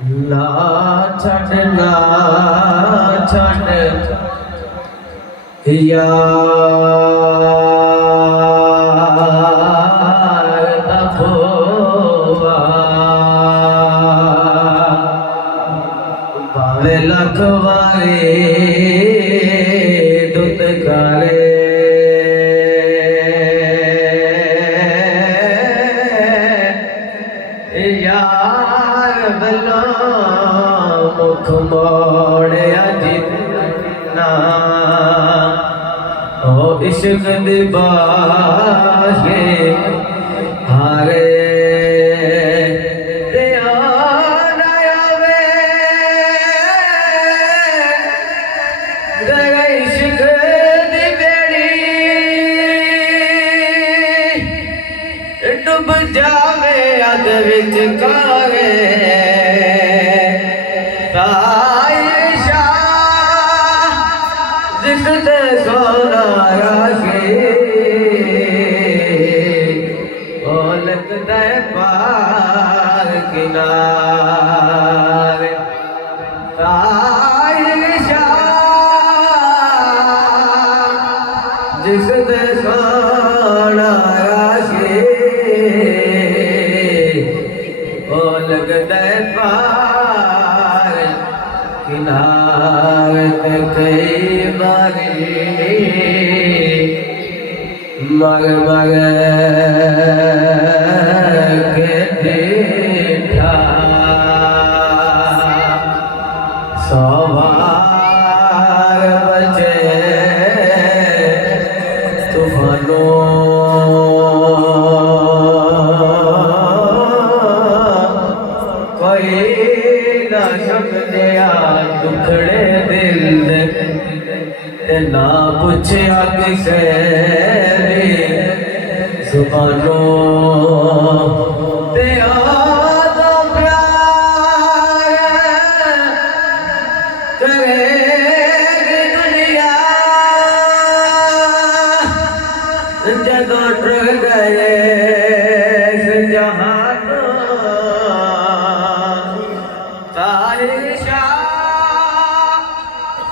ना छड़ ना छड़ यार तफोवा भावे लखवारे दुतकारे यार बलो मुख मोड़या जितना ओ इश्क दी बाशे हारे इश्क दी बेड़ी डूब जावे अग विच कावे जिसते सोना राशे ओ लगता है पार किनारे जिसते सोना राशे ओ लगता है पार किनारे कई बारी मग मग के देखा सवार बचे तूफानों कोई ना सकते दुखड़े दिल दे ना पूछया किसे जुबानों ते आदो प्यार करेगी दुनिया जदों टूट गए जहान तारिशा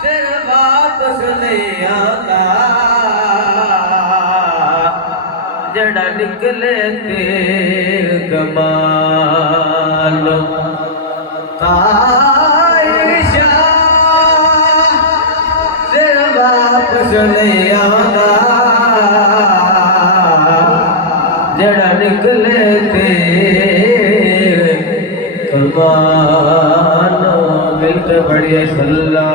फिर वापस नहीं आता जड़ा निकले तेर कमाल तारिशा फिर वापस नहीं आता जड़ा निकले तेर कमाल मिलते बढ़िया सल्ला।